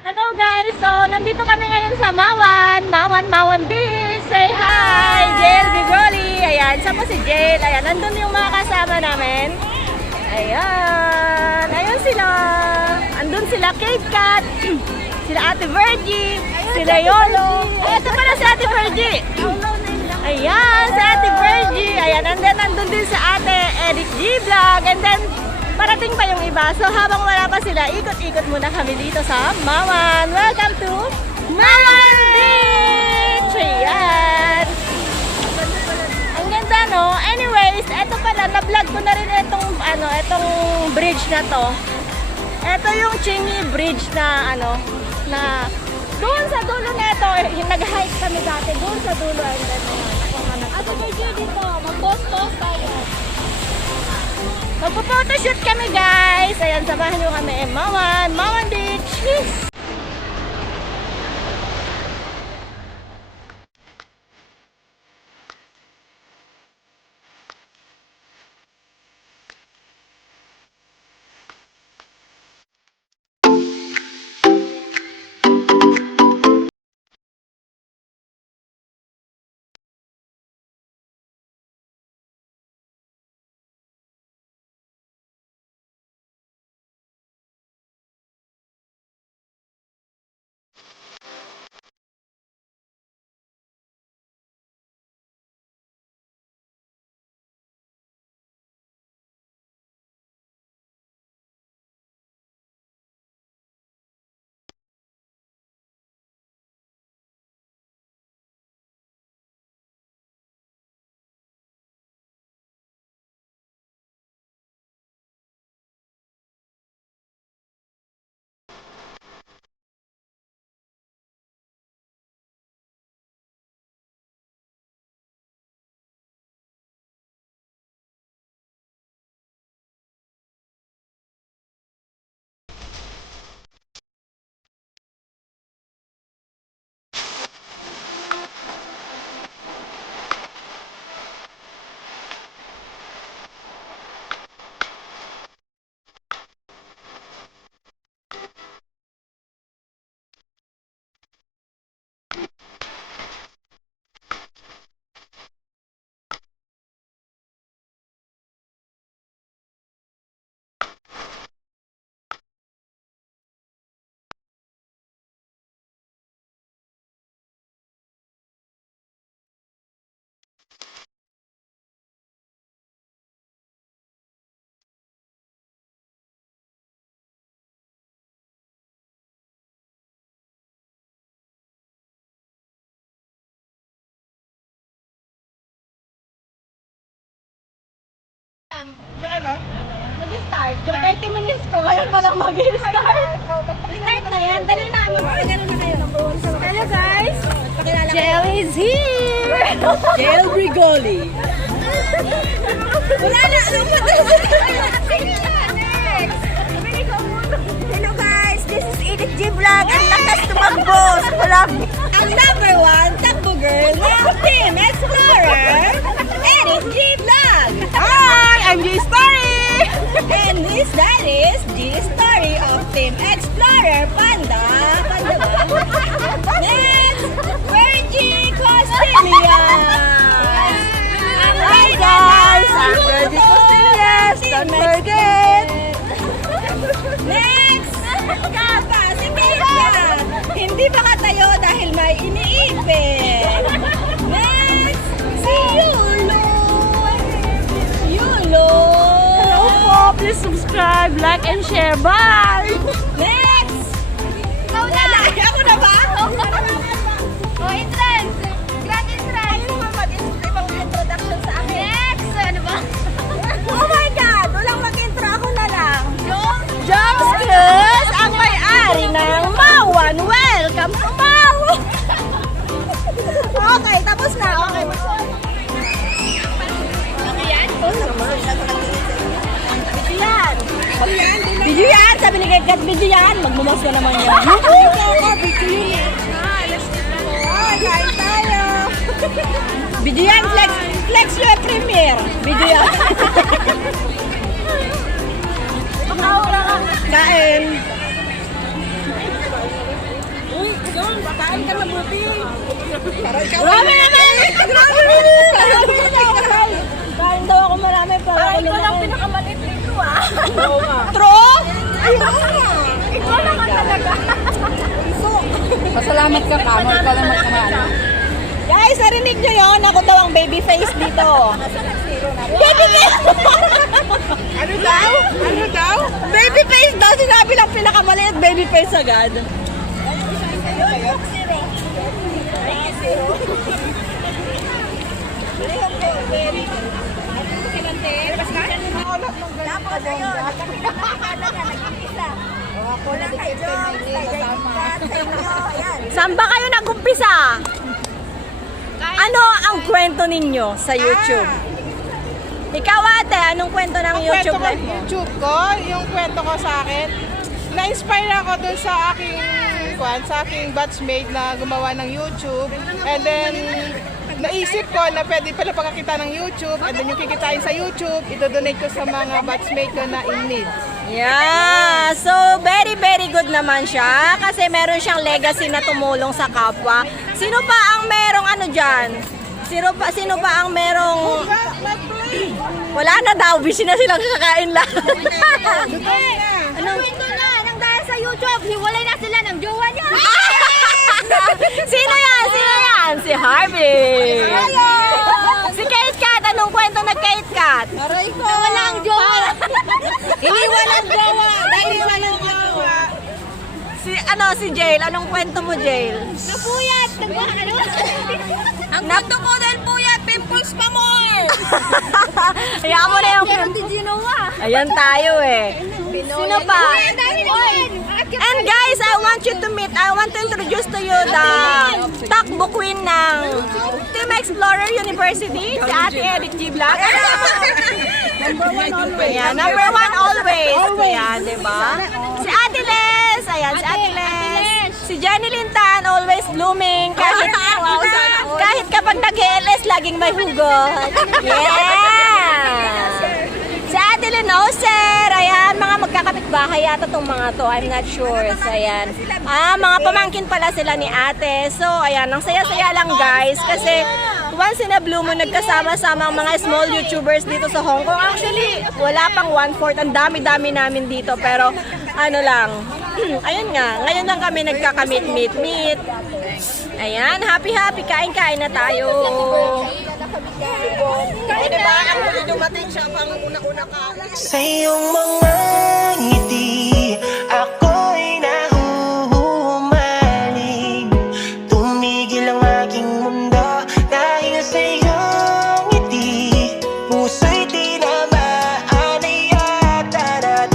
Hello guys! So, nandito kami ngayon sa Mawan Beach! Say hi! Jael Bigoli! Ayan, siya po si Jael. Ayan, nandun yung mga kasama namin. Ayan, ayun sila. Andun sila Kate Kat, sila Ate Virgie, sila Yolo. Ay, ito pala si Ate Virgie. Ayan, si Ate Virgie. Ayan, and then nandun din si Ate Eric G Vlog. And then, parating pa yung iba. So habang wala pa sila, ikot-ikot muna kami dito sa Mawan. Welcome to Mawan Beach! Ayan! Ang ganda, no? Anyways, eto pala, na-vlog ko na rin itong bridge na to. Eto yung Chingy Bridge na, na doon sa dulo na ito, nag-hike kami dati, doon sa dulo. And then, Ate Virgie dito, mag-post-post tayo. Magpo-photoshoot kami guys. Ayan, samahan nyo kami. Mawan Beach. mag-start. 30 minutes ko, ngayon pa lang mag-start. Start na yan, dali na. Hello guys! Jel is here! Jel Brigoli. Wala na! Hello guys! This is Edith G Vlog. Ang lakas tumakbo sa vlog. Ang number 1 takbo girl ng Team Explorer, Edith G Vlog. Hi! I'm G Story! And that is G Story of Team Explorer Panda. Panda ba? Next, Virgie Costillas. Hi guys! I'm Virgie Costillas. Don't forget! Next, Kapa, si Kate. Hindi makatayo dahil may iniipin. Next, si Yulo. Yulo. Hello po! Please subscribe, like, and share. Bye! Next! Wala! Ako na ba? Oh, entrance! Grand entrance! Mag-introduction sa akin. Next! Ano ba? Oh my God! Walang mag-intro. Ako na lang. Joms Cruz, ang may-ari ng Mawan. Welcome to Mawan! Okay, tapos na. Okay. Yan! Video yan! Sabi ni Gagat, video yan! Magmumas ka naman yan. Kain tayo. Video yan! Flex your premiere! Video yan! Kain! Uy, John, kain ka mabuti. Marami naman! Kain daw ako marami para ako lang pinakamalit dito True? Ikaw naman talaga. Pasalamat ka, Kamol, ka lang magkamano. Guys, narinig nyo yun? Ako daw ang baby face dito. Baby face! Ano daw? Ano daw? Baby face daw! Sinabi lang pinakamaliit, baby face agad. Tapos ayun, nag-isa. Wala kay Jones, kay Kat, kay Ayan. Saan ba kayo nag-umpisa? Ano ang kwento ninyo sa YouTube? Ikaw ate, anong kwento ng YouTube Kwento ko, life mo? YouTube ko, yung kwento ko sa akin, na-inspire ako dun sa aking batchmate na gumawa ng YouTube. And then, naisip ko na pwede pala pagkakita ng YouTube. And then yung kikitain sa YouTube, idodonate ko sa mga batchmate ko na in need. Yeah, so very good naman siya kasi meron siyang legacy na tumulong sa kapwa. Sino pa ang merong ano dyan? Sino pa ang merong... Wala na daw, busy na silang kakain lang. Anong kwento na? Nang dahil sa YouTube, hiwalay na sila ng jowa niya. Sino yan? Si Harvey. Si Kate Kat, anong kwento na Kate Kat? Aray ko. Wala ang jowa. Iniwan ang jowa. Iniwan ang jowa. Si Jail, anong kwento mo, Jail? Napuyat. Ano? Ang kwento mo dahil puyat, pimples pa more. Hayaan mo na yung... Meron din ginawa. Ayan tayo eh. Sino pa? Ang dami na yan. And guys, I want to introduce to you the takbo queen ng Team Explorer University, si Ate Edith G Vlog. Ayan, number one always. Ayan, diba? Si Ate Les, ayan, si Ate Les. Si Jenny Lintan, always blooming. Kahit kapag nag-LS, laging may hugot. Yeah! Si Ate Lenoser, ayan, mga magkakapit-bahay yata itong mga to, I'm not sure. So, ayan. Mga pamangkin pala sila ni ate. So, ayan, ang saya-saya lang guys. Kasi, once in a blue moon, nagkasama-sama ang mga small YouTubers dito sa Hong Kong. Actually, wala pang 1/4. Ang dami-dami namin dito. Pero, ano lang, ayun nga, ngayon lang kami nagkakamit-meet. Ayan, happy-happy, kain-kain na tayo. Diba? Ang dumating siya pang una-una ka. Sa iyong mga ngiti, ako'y nahuhumaling. Tumigil ang aking mundo dahil sa iyong ngiti. Puso'y tinamaan ay yata na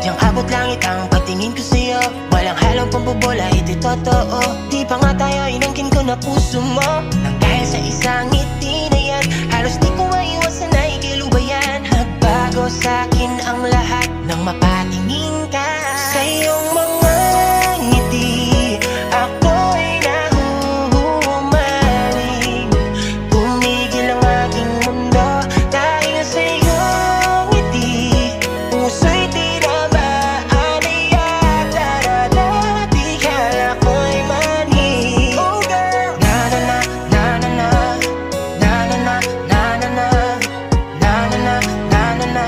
Sadyang abot langit ang pagtingin ko sa'yo. Walang halong pambobola, ito'y totoo. Di pa nga tayo, inangkin ko na puso mo. Nang dahil sa isang ngiti na yan, halos di ko maiwasan na ikilubayan. Nagbago sa'kin ang lahat nang mapatingin ka. Sa iyong mga ngiti, ako'y nahuhumaling. Tumigil ang aking mundo dahil sa iyong ngiti. Puso'y tila maanayat, dararati kala ko'y mani. Oh girl, na-na-na, na-na-na, na-na-na, na-na-na, na-na-na, na-na-na,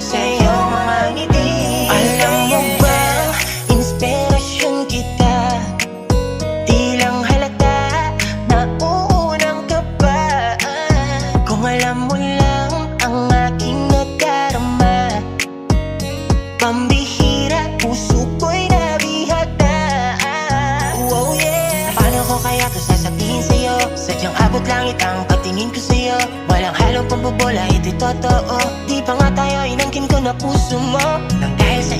sa iyong mga ngiti. Alam mo ba, inspirasyon kita. Di lang halata, nauunang ka pa. Kung alam mo lang ang aking nadarama, pambihira, puso ko'y nabihag na. Oh yeah. Paano ko kaya to sasabihin sa'yo? Sadyang abot langit ang pagtingin ko sa'yo. Walang halong pambobola, ito'y totoo. Di pa nga tayo, inangkin ko na puso mo. Nang dahil sa